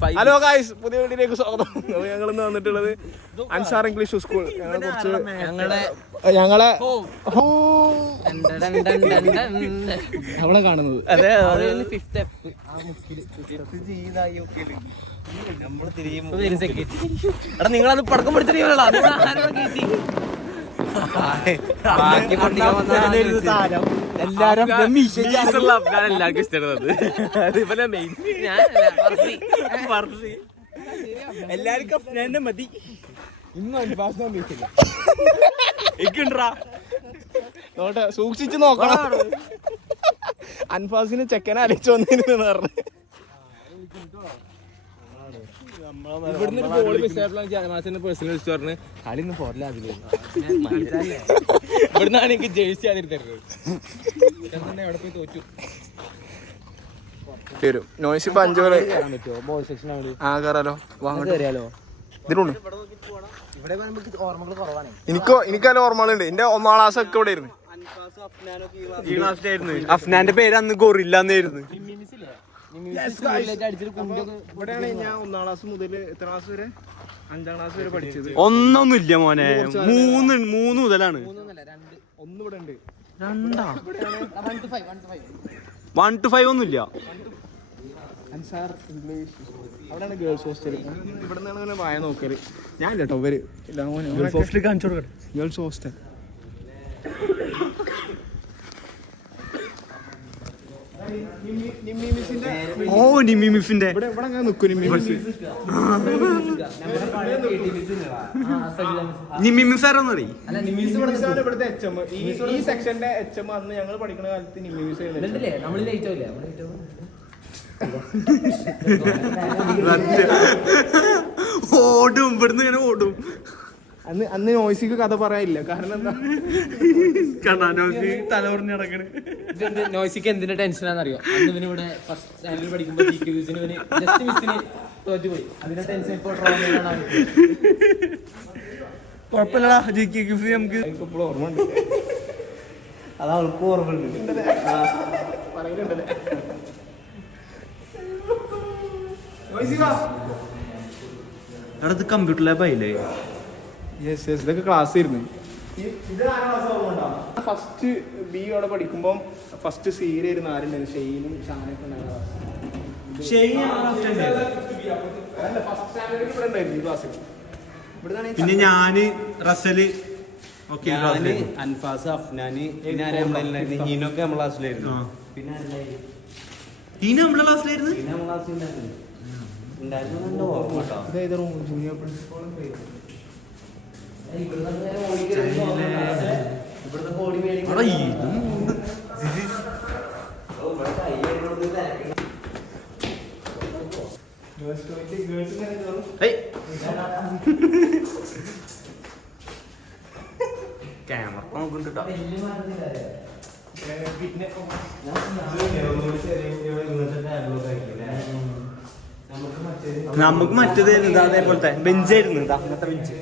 Hello guys, പുതിയ വീട്ടിലേക്ക് സ്വാഗതം. ഞങ്ങൾ ഇന്ന് വന്നിട്ടുള്ളത് അൻസാർ ഇംഗ്ലീഷ് സ്കൂൾ. ഞങ്ങളെ അവിടെ കാണുന്നത് നിങ്ങളത് പടക്കം പിടിച്ചില്ല. എല്ലാവർക്കും ഇഷ്ടപ്പെടുന്നത് എല്ലാവർക്കും അഫ്നാന്റെ മതി. ഇന്നും നോട്ടെ, സൂക്ഷിച്ചു നോക്കണം. അൻഫാസിന് ചെക്കനെ അലച്ചു വന്നിരുന്നു പറഞ്ഞു. ഇവിടുന്ന് ഒരു ഗോൾ മിസ്സായപ്പോഴാണ് ജനമാസിന്റെ പേഴ്സണൽ വിളിച്ചു പറഞ്ഞ് കളി ഒന്നും പോരല്ല. അതില് ഇവിടുന്നാണ് എനിക്ക് ജേഴ്സി ആദ്യം തരുന്നത്. എവിടെ പോയി തോറ്റു വരും. നോയ്സ് ഇപ്പൊ 5 വരെ ആ കയറാലോ. എനിക്കല്ല ഓർമ്മകളുണ്ട്. എന്റെ 1ാം ക്ലാസ് ഒക്കെ ഇവിടെ ആയിരുന്നു. അഫ്നാന്റെ പേര് അന്ന് ഗോറില്ലാന്നായിരുന്നു. ഇവിടെയാണ് ഞാൻ 1ാം ക്ലാസ് മുതൽ എത്ര ക്ലാസ് വരെ 5ാം ക്ലാസ് വരെ പഠിച്ചത്. ഒന്നൊന്നുമില്ല മോനെ, 3 മുതലാണ്. 1 ഇവിടെ ഉണ്ട്. 1 to 5 ഒന്നുമില്ല. അൻസാർ ഇംഗ്ലീഷ് അവിടെയാണ് ഗേൾസ് ഹോസ്റ്റൽ. ഇവിടെ നിന്നാണ് അങ്ങനെ വായ നോക്കല്. ഞാൻ കേട്ടോ ഇവര് ഗേൾസ് ഹോസ്റ്റൽ. ഓ നിമ്മി മിഫിന്റെ ഇവിടെ അങ്ങനെ നിൽക്കും. നിമ്മി മിഫാരെന്ന് പറയും. ഇവിടുത്തെ HM, ഈ സെക്ഷന്റെ HM അന്ന് ഞങ്ങൾ പഠിക്കുന്ന കാലത്ത് നിമ്മി മിസ് ഓടും. ഇവിടുന്ന് ഇങ്ങനെ ഓടും. അന്ന് നോയ്സിക്ക് കഥ പറയാനില്ല. കാരണം എന്താ, തലമുറഞ്ഞ് നടക്കണ്. നോയ്സിക്ക് എന്തിന്റെ ടെൻഷനാണെന്നറിയോ? അന്ന് ഇവന് ഇവിടെ ഫസ്റ്റ് സ്റ്റാൻഡേർഡ് പഠിക്കുമ്പോൾ ജസ്റ്റ് മിസ്സിന് തോറ്റുപോയി. അതിന്റെ ടെൻഷൻ ഇപ്പോൾ കുഴപ്പമില്ലടാ. നമുക്ക് എനിക്കിപ്പോൾ ഓർമ്മ ഉണ്ട്. അത് അവൾക്ക് ഓർമ്മ ഉണ്ട്. പറയുന്നുണ്ടല്ലേ അടുത്ത് കമ്പ്യൂട്ടർ ലാബ് ആയില്ലേ? യെസ് യെസ്, ഇതൊക്കെ ക്ലാസ് ആയിരുന്നു. ഫസ്റ്റ് ബി അവിടെ പഠിക്കുമ്പോൾ ഫസ്റ്റ് സീരിയായിരുന്നു. ആരുണ്ടായിരുന്നു? ഷെയ്നും ഷാനൊക്കെ ഉണ്ടായിരുന്നു. പിന്നെ ഞാന് റസല്, അൻഫാസ്, അഫ്നാന്, ഹീനൊക്കെ നമ്മളെ ക്ലാസ്സിലായിരുന്നു. പിന്നെ ഹീന നമ്മളെ ക്ലാസ്സിലായിരുന്നു. ക്യാമറ നോക്കുന്നുണ്ട്. നമുക്ക് മറ്റേത് അതേപോലത്തെ ബെഞ്ചായിരുന്നു. അങ്ങനത്തെ ബെഞ്ച്.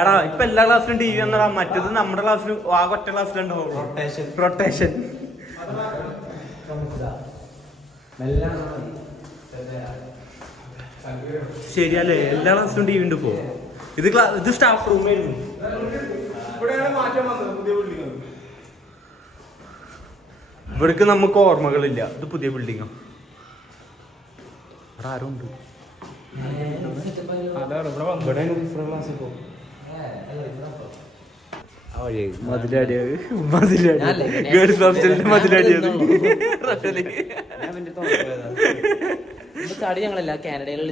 എടാ ഇപ്പൊ എല്ലാ ക്ലാസ്സിലും TV വന്നടാ. മറ്റേത് നമ്മുടെ ക്ലാസ്സിലും ആകെ ഒറ്റ ക്ലാസ്സിലുണ്ടാവും റൊട്ടേഷൻ. ശരിയല്ലേ? എല്ലാ ക്ലാസ്സിലും TV ഉണ്ട് ഇപ്പോ. ഇത് സ്റ്റാഫ് റൂമായിരുന്നു. ഇവിടേക്ക് നമുക്ക് ഓർമ്മകളില്ല. ഇത് പുതിയ ബിൽഡിങ്ങാ. ഇവിടെ ആരും ഉണ്ട്. ഗേൾസ് ഹോസ്റ്റലിന്റെ മതിലടിയത് ഞങ്ങളല്ല കാനഡയിലുള്ള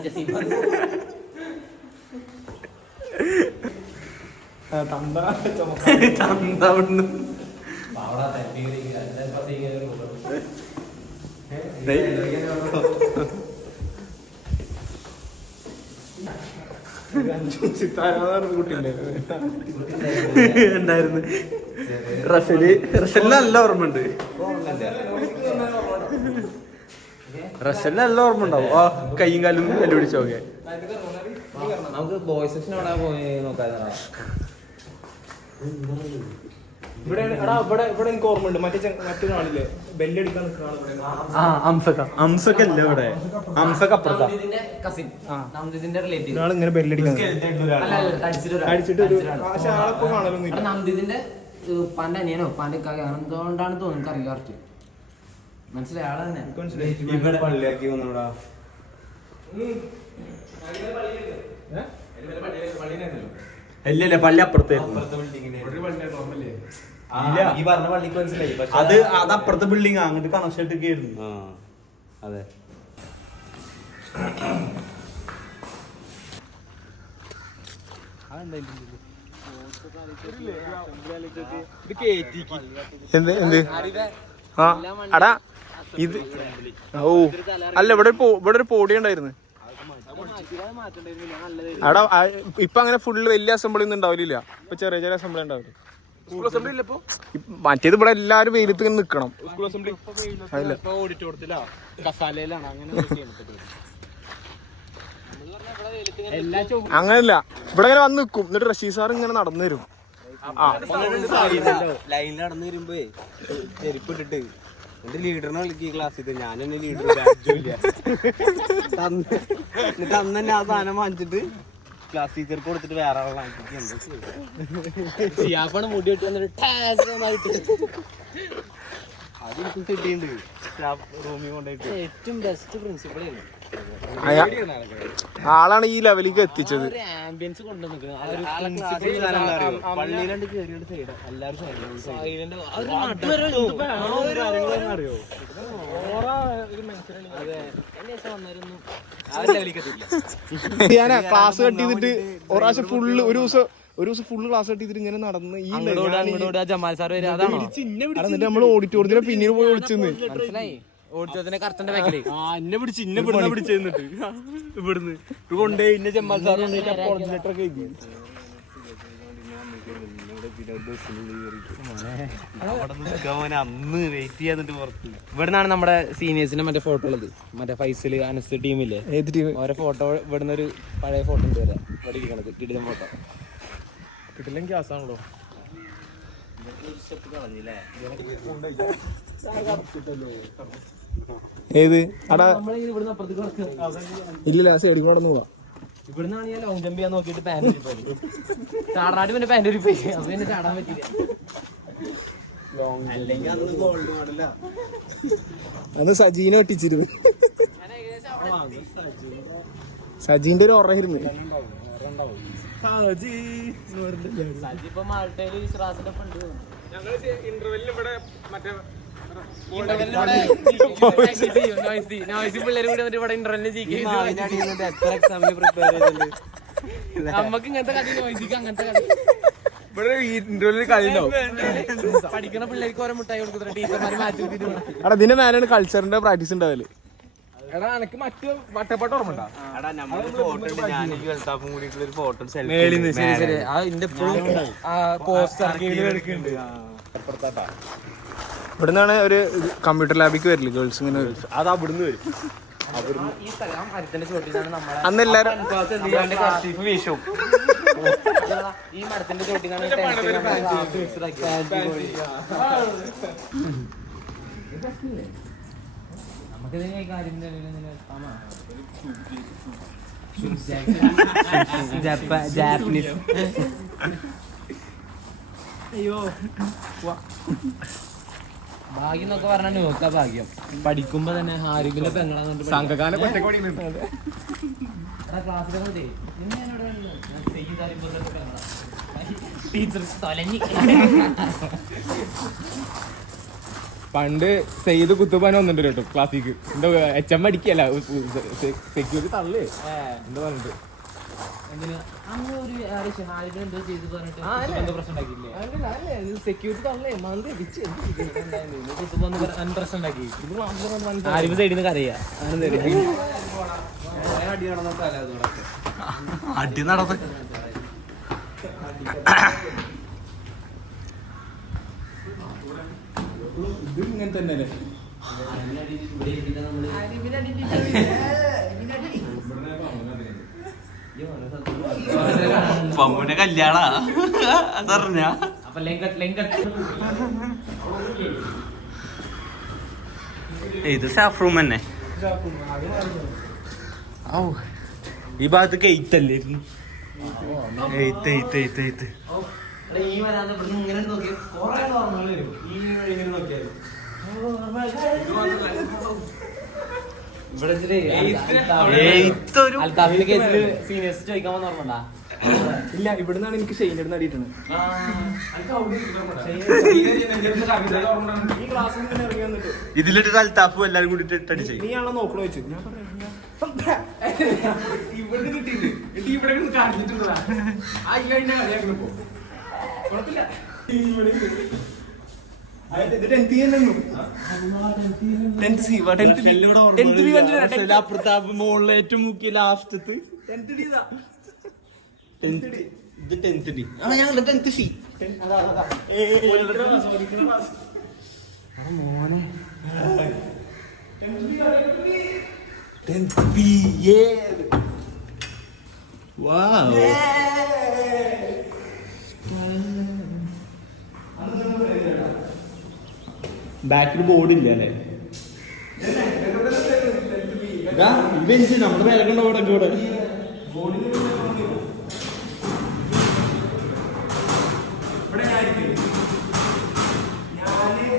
ഉണ്ടായിരുന്നു. റസലിന് നല്ല ഓർമ്മ ഉണ്ട്. റസലിന് നല്ല ഓർമ്മ ഉണ്ടാവും. ആ കയ്യും കാലും കല്ലുപിടിച്ചോക്കെ. നമുക്ക് ബോയ്സ് സെക്ഷൻ അവിടെ പോയി നോക്കാം. ഇവിടെ എനിക്ക് ഓർമ്മയുണ്ട് മറ്റൊരാളില്ലേ ബെല്ലടിക്കാൻ നിൽക്കുന്ന അംസക്കല്ല ഇവിടെ അംസക്ക അപ്പുറത്താ ഇങ്ങനെ ബെല്ലടിക്കാൻ അടിച്ചിട്ട് പക്ഷെ ആളെപ്പോ കാണലൊന്നും നന്ദിതിന്റെ ഉപ്പാന്റെ അനിയനോ ഉപ്പാന്റെ എന്തുകൊണ്ടാണ് തോന്നുന്നു അറിയില്ല കറക്റ്റ് മനസ്സിലായ ആളെ തന്നെ ഇവിടെ പള്ളിയാക്കി വന്നോടാ അല്ലല്ലേ പള്ളി അപ്പുറത്തായിരുന്നു അത് അപ്പുറത്തെ ബിൽഡിംഗ് അങ്ങോട്ട് കണക്ഷൻ ഇട്ടൊക്കെയായിരുന്നു. അതെ എന്ത് എന്ത് ആ അടാ ഇത് ഓ അല്ല ഇവിടെ ഒരു പോടി ഉണ്ടായിരുന്നു. അവിടെ ഇപ്പൊ അങ്ങനെ ഫുള്ള് വലിയ അസംബ്ലി ഒന്നും ഉണ്ടാവില്ല. ഇപ്പൊ ചെറിയ ചെറിയ അസംബ്ലി ഉണ്ടാവില്ല. മറ്റേത് ഇവിടെ എല്ലാരും വെയിലത്ത് ഇങ്ങനെ നിക്കണം. അങ്ങനല്ല ഇവിടെ ഇങ്ങനെ വന്ന് നിക്കും. എന്നിട്ട് റഷീദ് സാർ ഇങ്ങനെ നടന്നു വരും. ലൈനിൽ നടന്നു വരുമ്പോ ചെരുപ്പിട്ടിട്ട് എന്റെ ലീഡറിനെ വിളിക്കും ക്ലാസ്സിൽ. ഞാനെന്നെ ലീഡർ എന്നിട്ട് അന്ന് തന്നെ ആ സാധനം വാങ്ങിച്ചിട്ട് ക്ലാസ് ടീച്ചർക്ക് കൊടുത്തിട്ട് വേറെ ആളെ മുടി കിട്ടി അത് കിട്ടിയിട്ടുണ്ട് റൂമിൽ കൊണ്ടുപോയിട്ട്. ഏറ്റവും ബെസ്റ്റ് പ്രിൻസിപ്പൾ ആളാണ് ഈ ലെവലിലേക്ക് എത്തിച്ചത്. ആംബിയൻസ് കൊണ്ടുവന്നിരിക്കുന്നത് പള്ളിയിലാണ്ട് കയറിയുടെ സൈഡ് എല്ലാവരും അറിയോ ഞാൻ ക്ലാസ് കട്ട് ചെയ്തിട്ട് ഒരു ദിവസം ഫുള്ള് ക്ലാസ് കട്ട് ചെയ്തിട്ട് ഇങ്ങനെ നടന്ന് ഈ ജമാൽ സാർ എന്നിട്ട് നമ്മൾ ഓഡിറ്റോറിയത്തിന് പിന്നീട് പോയി വിളിച്ചെന്ന് മനസ്സിലായി. ഓടിച്ചതിനെ കറക്റ്റന്റെ ബാക്കില് എന്നെ പിടിച്ചിരുന്നിട്ട് ഇവിടുന്ന് കൊണ്ടുപോയി ഇന്നെ ജമാൽ സാർ അപ്പോളജി ലെറ്റർ ഒക്കെ എഴുതി. അന്ന് വെയിറ്റ് ചെയ്യാന്നിട്ട് പുറത്ത്. ഇവിടുന്നാണ് നമ്മുടെ സീനിയേഴ്സിന്റെ മറ്റേ ഫോട്ടോ ഉള്ളത്. മറ്റേ ഫൈസൽ അനസ് ടീമില്ലേ ഏത് ടീം? ഓരോ ഫോട്ടോ ഇവിടുന്ന് ഒരു പഴയ ഫോട്ടോ ഉണ്ട് വരെ ഇവിടെ ഇരിക്കണത്. കിടിലൻ ഫോട്ടോ കിട്ടില്ലെങ്കിൽ ഗ്യാസാണല്ലോ. ഏത് അടാ ഇല്ല സൈഡിൽ കൂടെ പോവാ. ഇവിടുന്നാണ് ഞാൻ ലോങ് ജമ്പ് ചെയ്യാൻ നോക്കിയിട്ട് പാന്റ് ചാടാനായിട്ട് പിന്നെ പാന്റ് പോയി. അപ്പൊ പിന്നെ ചാടാൻ പറ്റില്ല. അന്ന് സജീനെ ഒട്ടിച്ചിരുന്നു. സജീന്റെ ഒരു ഓർമ്മ നമുക്ക് ഇങ്ങനത്തെ കളി നോയിസിക്ക് അങ്ങനത്തെ കളി പഠിക്കുന്ന പിള്ളേർക്ക് ഓരോ മുട്ടായി കൊടുക്കുന്നുണ്ട്. ടീച്ചർമാര് മാറ്റി അവിടെ ഇതിന്റെ മേലാണ് കൾച്ചറിന്റെ പ്രാക്ടീസ് ഉണ്ടാവല്. എടാ എനിക്ക് മറ്റു വട്ടപ്പാട്ട് ഓർമ്മ ഉണ്ടാ ഫോട്ടോ ഇവിടുന്നാണ് ഒരു കമ്പ്യൂട്ടർ ലാബിക്ക് വരില്ല ഗേൾസ് ഇങ്ങനെ. അത് അവിടുന്ന് വരും. ഈ സ്ഥലം മരത്തിന്റെ ചോട്ടിലാണ് നമ്മളെ അന്ന് എല്ലാരും വീശും. ഈ മരത്തിന്റെ ചോട്ടിലാണ് നമുക്കിതിനെ കാര്യം ജാപ്പനീസ്. അയ്യോ ഭാഗ്യം എന്നൊക്കെ പറഞ്ഞാൽ നോക്കാ ഭാഗ്യം. പഠിക്കുമ്പോ തന്നെ ഹാരിബിന്റെ പെങ്ങളാന്ന് സംഘകാല ക്ലാസ്സിലെ ടീച്ചർ തൊലഞ്ഞി. പണ്ട് സെയ്ത് കുത്തുപാൻ വന്നിട്ടുണ്ട് കേട്ടോ ക്ലാസ്സിക്ക്. എന്തോ HM അടിക്കല്ല സെക്യൂരിറ്റി തള്ളേ എന്താ പറഞ്ഞിട്ട് സെക്യൂരിറ്റി തള്ളേ പ്രശ്നം ഉണ്ടാക്കി. ആരും സൈഡിൽ നിന്ന് കരയാ അടി നടന്ന് ഇത് ഇങ്ങനെ തന്നെ പമ്മുന്റെ കല്യാണ അതറിഞ്ഞ അപ്പൊ ലെങ്കട്ട് ഇത് സ്റ്റാഫ് റൂം തന്നെ. ഔ ഈ ഭാഗത്ത് എയ്ത്തല്ലായിരുന്നു. എയ്ത്ത് ഈ വരാതെ ഇവിടുന്ന് ഇങ്ങനെ നോക്കിയാൽ കുറെ ഓർമ്മകൾ വരും. ഈ വഴി ഇങ്ങനെ നോക്കിയാൽ അൽത്താഫിന്റെ കേസിൽ സീനിയേഴ്സ് ചോദിക്കാൻ വന്ന ഓർമ്മ ഇല്ല, ഇവിടുന്നാണ് എനിക്ക് ഷെയിൻ്റെ അടുത്ത് അടിയിട്ടാണ്. ഈ ക്ലാസ്സിൽ തന്നെ ഇറങ്ങി വന്നിട്ട് ഇതിലിട്ട് അൽത്താഫും എല്ലാരും കൂടി അടിച്ചേ. നീയാണോ നോക്കണോ വെച്ചു. ഞാൻ പറഞ്ഞു ഇവിടെ കിട്ടിയിട്ടുണ്ട്, ഇവിടെ കാണിച്ചിട്ടുള്ളതാ. ആ ഈ കഴിഞ്ഞ കളിയാക്കണം ഇപ്പൊ കുഴപ്പമില്ല. മോളിലെ ഏറ്റവും മുക്കിയ ലാസ്റ്റത്ത് ബാക്കിൽ ബോർഡ് ഇല്ല അല്ലേ? ബെഞ്ച് നമ്മുടെ പേരൊക്കെ ഉണ്ടോ ഇവിടെ കൂടെ?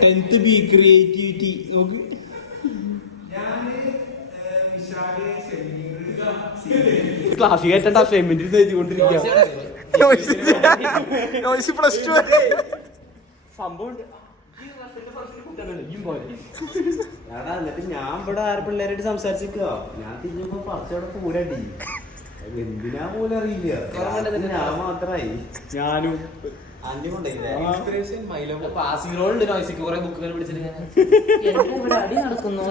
ടെൻത്ത് ബി ക്രിയേറ്റിവിറ്റി നോക്ക്. ക്ലാസ് കേട്ട അസൈൻമെന്റ് എഴുതിക്കൊണ്ടിരിക്കുക. സംഭവം എന്നിട്ട് ഞാൻ ഇവിടെ ആറ് പിള്ളേരായിട്ട് സംസാരിച്ചിരിക്കുക. ഞാൻ തിരിഞ്ഞപ്പോ പറച്ചവിടെ പൂരടി. എന്തിനാ പോലും അറിയില്ല. ഞാൻ മാത്രമായി ഞാനും പാസിംഗ് നോയ്സിക്ക് കുറെ ബുക്കുകൾ പിടിച്ചിട്ട് ഇവിടെ അടി നടക്കുന്നു.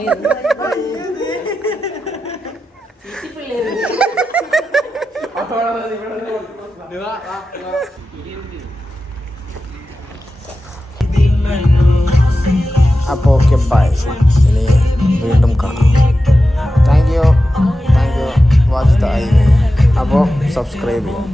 അപ്പോൾ ഓക്കെ ബൈ, ഇനി വീണ്ടും കാണാം. Thank you watch the I. അപ്പോൾ സബ്സ്ക്രൈബ് ചെയ്യാം.